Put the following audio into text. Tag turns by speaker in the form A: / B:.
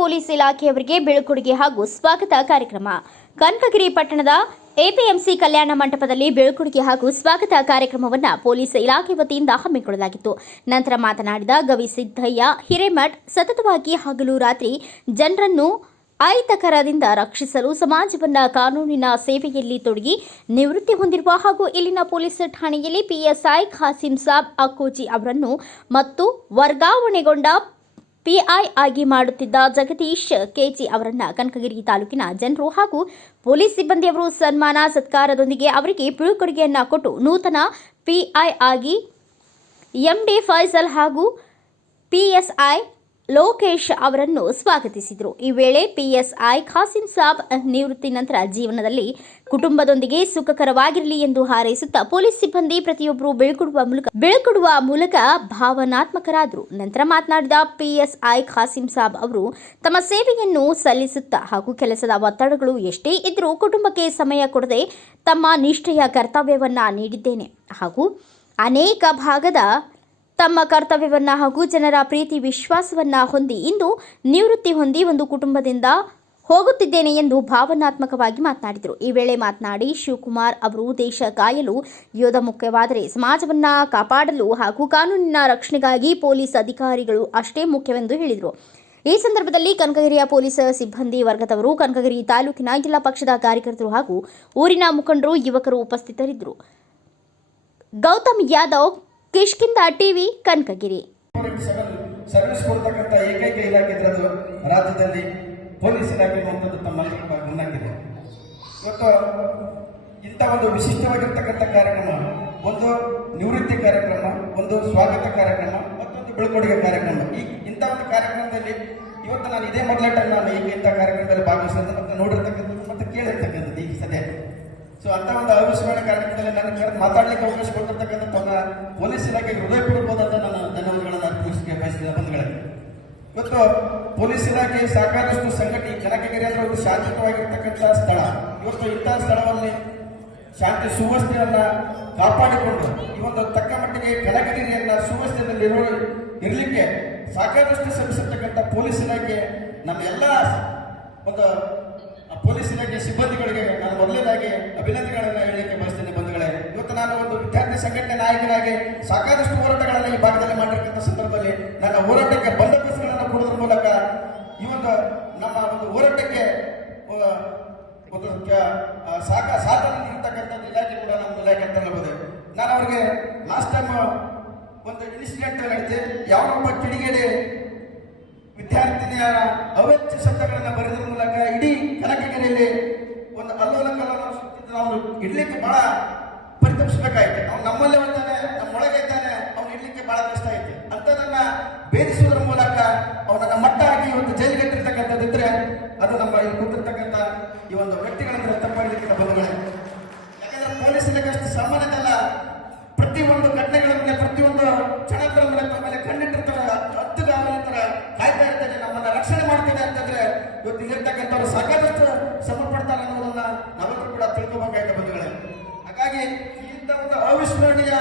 A: Police ಇಲಾಖೆಯವರಿಗೆ ಬೀಳ್ಕೊಡುಗೆ ಹಾಗೂ ಸ್ವಾಗತ ಕಾರ್ಯಕ್ರಮ. ಕನಕಗಿರಿ ಪಟ್ಟಣದ ಎಪಿಎಂಸಿ ಕಲ್ಯಾಣ ಮಂಟಪದಲ್ಲಿ ಬೀಳ್ಕೊಡುಗೆ ಹಾಗೂ ಸ್ವಾಗತ ಕಾರ್ಯಕ್ರಮವನ್ನು ಪೊಲೀಸ್ ಇಲಾಖೆ ವತಿಯಿಂದ ಹಮ್ಮಿಕೊಳ್ಳಲಾಗಿತ್ತು. ನಂತರ ಮಾತನಾಡಿದ ಗವಿ ಸಿದ್ದಯ್ಯ, ಹಿರೇಮಠ್, ಸತತವಾಗಿ ಹಗಲು ರಾತ್ರಿ ಜನರನ್ನು ಆಯಿತಕರದಿಂದ ರಕ್ಷಿಸಲು ಸಮಾಜವನ್ನು ಕಾನೂನಿನ ಸೇವೆಯಲ್ಲಿ ತೊಡಗಿ ನಿವೃತ್ತಿ ಹೊಂದಿರುವ ಹಾಗೂ ಇಲ್ಲಿನ ಪೊಲೀಸ್ ಠಾಣೆಯಲ್ಲಿ ಪಿಎಸ್ಐ ಖಾಸಿಂ ಸಾಬ್ ಅಕ್ಕೋಜಿ ಅವರನ್ನು ಮತ್ತು ವರ್ಗಾವಣೆಗೊಂಡ ಪಿಐ ಆಗಿ ಮಾಡುತ್ತಿದ್ದ ಜಗದೀಶ್ ಕೆಜಿ ಅವರನ್ನ ಕನಕಗಿರಿ ತಾಲೂಕಿನ ಜನರು ಹಾಗೂ ಪೊಲೀಸ್ ಸಿಬ್ಬಂದಿಯವರು ಸನ್ಮಾನ ಸತ್ಕಾರದೊಂದಿಗೆ ಅವರಿಗೆ ಬೀಳ್ಕೊಡುಗೆಯನ್ನ ಕೊಟ್ಟು ನೂತನ ಪಿಐ ಆಗಿ ಎಂಡಿ ಫೈಸಲ್ ಹಾಗೂ ಪಿಎಸ್ಐ ಲೋಕೇಶ್ ಅವರನ್ನು ಸ್ವಾಗತಿಸಿದರು. ಈ ವೇಳೆ ಪಿಎಸ್ಐ ಖಾಸಿಂ ಸಾಬ್ ನಿವೃತ್ತಿ ನಂತರ ಜೀವನದಲ್ಲಿ ಕುಟುಂಬದೊಂದಿಗೆ ಸುಖಕರವಾಗಿರಲಿ ಎಂದು ಹಾರೈಸುತ್ತಾ ಪೊಲೀಸ್ ಸಿಬ್ಬಂದಿ ಪ್ರತಿಯೊಬ್ಬರು ಬೀಳ್ಕೊಡುವ ಮೂಲಕ ಬೀಳ್ಕೊಡುವ ಮೂಲಕ ಭಾವನಾತ್ಮಕರಾದರು. ನಂತರ ಮಾತನಾಡಿದ ಪಿಎಸ್ಐ ಖಾಸಿಂ ಸಾಬ್ ಅವರು, ತಮ್ಮ ಸೇವೆಯನ್ನು ಸಲ್ಲಿಸುತ್ತಾ ಹಾಗೂ ಕೆಲಸದ ಒತ್ತಡಗಳು ಎಷ್ಟೇ ಇದ್ದರೂ ಕುಟುಂಬಕ್ಕೆ ಸಮಯ ಕೊಡದೆ ತಮ್ಮ ನಿಷ್ಠೆಯ ಕರ್ತವ್ಯವನ್ನು ನೀಡಿದ್ದೇನೆ. ಹಾಗೂ ಅನೇಕ ಭಾಗದ ತಮ್ಮ ಕರ್ತವ್ಯವನ್ನು ಹಾಗೂ ಜನರ ಪ್ರೀತಿ, ವಿಶ್ವಾಸವನ್ನ ಹೊಂದಿ ಇಂದು ನಿವೃತ್ತಿ ಹೊಂದಿ ಒಂದು ಕುಟುಂಬದಿಂದ ಹೋಗುತ್ತಿದ್ದೇನೆ ಎಂದು ಭಾವನಾತ್ಮಕವಾಗಿ ಮಾತನಾಡಿದರು. ಈ ವೇಳೆ ಮಾತನಾಡಿ, ಶಿವಕುಮಾರ್ ಅವರು ದೇಶ ಕಾಯಲು, ಯೋಧ ಮುಖ್ಯವಾದರೆ ಸಮಾಜವನ್ನ ಕಾಪಾಡಲು ಹಾಗೂ ಕಾನೂನಿನ ರಕ್ಷಣೆಗಾಗಿ ಪೊಲೀಸ್ ಅಧಿಕಾರಿಗಳು ಅಷ್ಟೇ ಮುಖ್ಯವೆಂದು ಹೇಳಿದರು. ಈ ಸಂದರ್ಭದಲ್ಲಿ ಕನಕಗಿರಿಯ ಪೊಲೀಸ್ ಸಿಬ್ಬಂದಿ ವರ್ಗದವರು, ಕನಕಗಿರಿ ತಾಲೂಕಿನ ಜಿಲ್ಲಾ ಪಕ್ಷದ ಕಾರ್ಯಕರ್ತರು ಹಾಗೂ ಊರಿನ ಮುಖಂಡರು, ಯುವಕರು ಉಪಸ್ಥಿತರಿದ್ದರು. ಗೌತಮ್ ಯಾದವ್ ಕಿಷ್ಕಿಂದ ಟಿವಿ ಕನಕಗಿರಿ.
B: ಸರ್ವಿಸ್ ಕೊಡ್ತಕ್ಕಂಥ ಏಕೈಕ ಇಲಾಖೆ ಇದ್ರೆ ಅದು ರಾಜ್ಯದಲ್ಲಿ ಪೊಲೀಸ್ ಇಲಾಖೆ ಅನ್ನುವಂಥದ್ದು ತಮ್ಮಲ್ಲಿ ಗಮನಕ್ಕಿದೆ ಇವತ್ತು ಇಂಥ ಒಂದು ವಿಶಿಷ್ಟವಾಗಿರ್ತಕ್ಕಂಥ ಕಾರ್ಯಕ್ರಮ, ಒಂದು ನಿವೃತ್ತಿ ಕಾರ್ಯಕ್ರಮ, ಒಂದು ಸ್ವಾಗತ ಕಾರ್ಯಕ್ರಮ, ಮತ್ತೊಂದು ಬೀಳ್ಕೊಡುಗೆ ಕಾರ್ಯಕ್ರಮ. ಈ ಇಂಥ ಒಂದು ಕಾರ್ಯಕ್ರಮದಲ್ಲಿ ಇವತ್ತು ನಾನು ಇದೇ ಮೊದಲೇ ಟೈಮ್ ನಾನು ಈಗ ಇಂಥ ಕಾರ್ಯಕ್ರಮದಲ್ಲಿ ಭಾಗವಹಿಸಿದ್ದು ಮತ್ತು ನೋಡಿರ್ತಕ್ಕಂಥದ್ದು ಮತ್ತು ಕೇಳಿರ್ತಕ್ಕಂಥದ್ದು ಈಗ ಸದ್ಯ. ಸೊ ಅಂತ ಒಂದು ಅವಿಸ್ಮರಣೆ ಕಾರ್ಯಕ್ರಮದಲ್ಲಿ ನನ್ನ ಕರೆದು ಮಾತಾಡಲಿಕ್ಕೆ ಅವಕಾಶ ಕೊಟ್ಟಿರ್ತಕ್ಕಂಥ ತಮ್ಮ ಪೊಲೀಸ್ ಇಲಾಖೆಗೆ ಹೃದಯಪೂರ್ವಕವಾದ ನನ್ನ ಧನ್ಯವಾದಗಳನ್ನು ಅರ್ಪಿಸಲಿಕ್ಕೆ ಬಯಸಿದ ಬಂಧುಗಳೇ. ಇವತ್ತು ಪೊಲೀಸ್ ಇಲಾಖೆ ಸಾಕಷ್ಟು ಸಂಘಟನೆ, ಕನಕಗಿರಿ ಅಂದ್ರೆ ಒಂದು ಶಾಂತಿಯುತವಾಗಿರ್ತಕ್ಕಂಥ ಸ್ಥಳ. ಇವತ್ತು ಇಂತಹ ಸ್ಥಳವನ್ನು ಶಾಂತಿ ಸುವ್ಯವಸ್ಥೆಯನ್ನ ಕಾಪಾಡಿಕೊಂಡು ಈ ಒಂದು ತಕ್ಕ ಮಟ್ಟಿಗೆ ಕನಕಗಿರಿಯನ್ನ ಸುವ್ಯವಸ್ಥೆಯಲ್ಲಿ ಇರಲಿಕ್ಕೆ ಸಾಕಷ್ಟು ಶ್ರಮಿಸಿರ್ತಕ್ಕಂಥ ಪೊಲೀಸ್ ಇಲಾಖೆ ನಮ್ಮ ಎಲ್ಲ ಒಂದು ಪೊಲೀಸ್ ಇಲಾಖೆ ಸಿಬ್ಬಂದಿಗಳಿಗೆ ನಾನು ಮೊದಲನೇದಾಗಿ ಅಭಿನಂದನೆಗಳನ್ನು ಹೇಳಲಿಕ್ಕೆ ಬಯಸ್ತೇನೆ ಬಂಧುಗಳೇ. ಇವತ್ತು ನಾನು ಒಂದು ವಿದ್ಯಾರ್ಥಿ ಸಂಘಟನೆ ನಾಯಕನಾಗಿ ಸಾಕಷ್ಟು ಹೋರಾಟಗಳನ್ನು ಈ ಭಾಗದಲ್ಲಿ ಮಾಡಿರ್ತಕ್ಕಂಥ ಸಂದರ್ಭದಲ್ಲಿ ನನ್ನ ಹೋರಾಟಕ್ಕೆ ಬಂದೋಬಸ್ತುಗಳನ್ನು ಕೊಡೋದ್ರ ಮೂಲಕ ಒಂದು ನಮ್ಮ ಒಂದು ಹೋರಾಟಕ್ಕೆ ಒಂದು ಸಾಕ, ಸಾಧನೆ ನೀಡ್ತಕ್ಕಂಥ ಇಲಾಖೆ ಕೂಡ ನಮ್ಮ ಇಲಾಖೆ ಅಂತ ಹೇಳ್ಬೋದು. ನಾನು ಅವ್ರಿಗೆ ಲಾಸ್ಟ್ ಟೈಮ್ ಒಂದು ಇನ್ಸಿಡೆಂಟ್ ಆಗಿದೆ ಯಾವೊಬ್ಬ ಕಿಡಿಗೇಡಿ ವಿದ್ಯಾರ್ಥಿನಿಯರ ಅವೆಚ್ಚ ಶಬ್ದಗಳನ್ನು ಬರೆದ್ರ ಮೂಲಕ ಇಡೀ ಕನಕಗಿರಿಯಲ್ಲಿ ಒಂದು ಅಲ್ಲೋಲ ಕಲ್ಲೋಲ ಸುತ್ತಿದ್ದು ನಾವು ಇಡ್ಲಿಕ್ಕೆ ಬಹಳ ಪರಿತಪಿಸಬೇಕಾಯ್ತು. ಅವ್ನು ನಮ್ಮಲ್ಲೇ ಇದ್ದಾನೆ ನಮ್ಮೊಳಗೆ ಇದ್ದಾನೆ ಅವ್ನು ಇಡ್ಲಿಕ್ಕೆ ಬಹಳ ಕಷ್ಟ ಐತೆ ಅಂತದನ್ನ ಭೇದಿಸುವುದರ ಮೂಲಕ ಅವನನ್ನ ಮಟ್ಟ ಹಾಕಿ ಇವತ್ತು ಜೈಲಿಗೆಟ್ಟಿರ್ತಕ್ಕಂಥದ್ದಿದ್ರೆ ಅದು ನಮ್ಮ ಇಲ್ಲಿ ಕೂತಿರ್ತಕ್ಕಂಥ ಈ ಒಂದು ವ್ಯಕ್ತಿಗಳನ್ನು ವ್ಯಕ್ತಪಡಿಸಲಿಕ್ಕೆ ಬಂಧುಗಳೇ ಯಾಕಂದ್ರೆ ಪೊಲೀಸ್ ಇಲಾಖೆ ಅಷ್ಟು ಸಾಮಾನ್ಯದಲ್ಲ ಇವತ್ತು ಇಲ್ಲಿರ್ತಕ್ಕಂಥವ್ರು ಸಾಕಷ್ಟು ಶ್ರಮ ಪಡ್ತಾರೆ ಅನ್ನೋದನ್ನ ನಾವೆಲ್ಲರೂ ಕೂಡ ತಿಳ್ಕೋಬೇಕಾಗಿದೆ ಬಂಧುಗಳೇ. ಹಾಗಾಗಿ ಇಂಥ ಒಂದು ಅವಿಸ್ಮರಣೀಯ